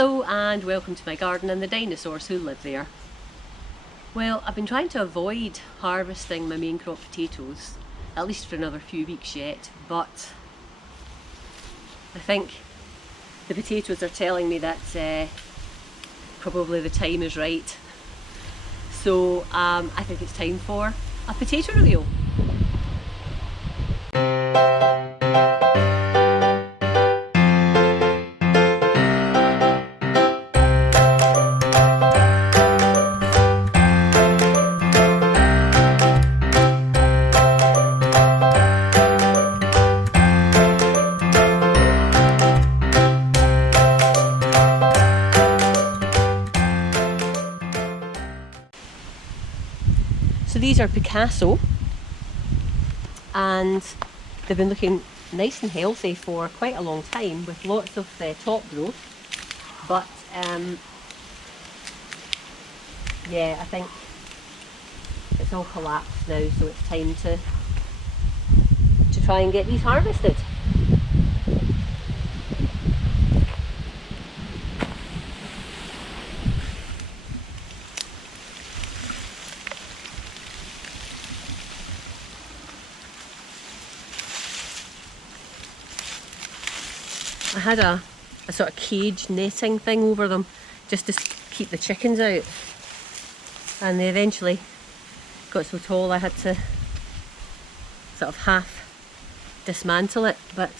Hello and welcome to my garden and the dinosaurs who live there. Well, I've been trying to avoid harvesting my main crop potatoes, at least for another few weeks yet, but I think the potatoes are telling me that probably the time is right. So I think it's time for a potato reveal. So these are Picasso, and they've been looking nice and healthy for quite a long time with lots of top growth, but yeah, I think it's all collapsed now, so it's time to try and get these harvested. I had a sort of cage netting thing over them just to keep the chickens out, and they eventually got so tall I had to sort of half dismantle it, but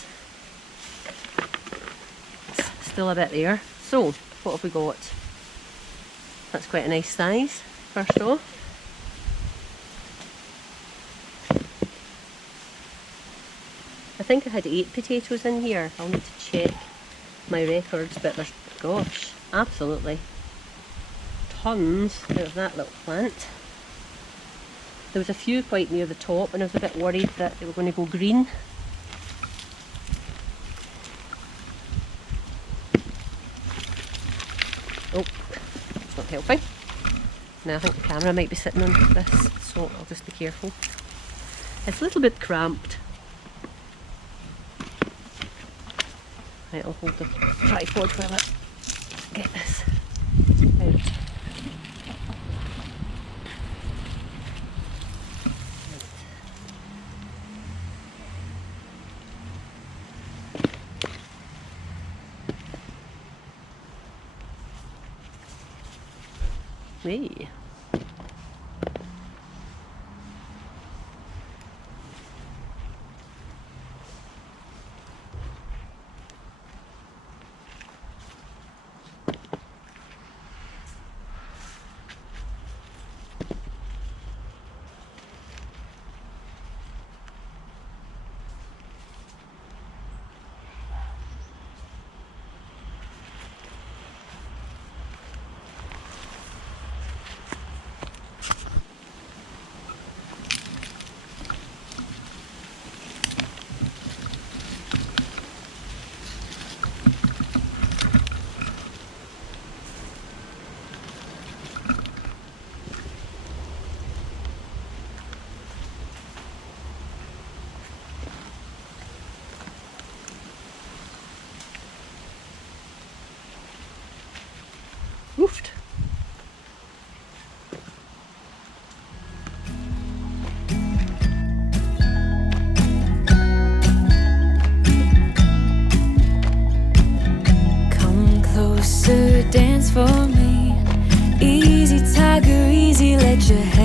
it's still a bit there. So what have we got? That's quite a nice size, first off. I think I had 8 potatoes in here. I'll need to check my records, but there's, gosh, absolutely tons out of that little plant. There was a few quite near the top and I was a bit worried that they were going to go green. Oh, it's not helping. Now I think the camera might be sitting on this, so I'll just be careful. It's a little bit cramped. Right, I'll hold the tripod while I get this out. Hey. Woofed. Come closer, dance for me. Easy tiger, easy, let your head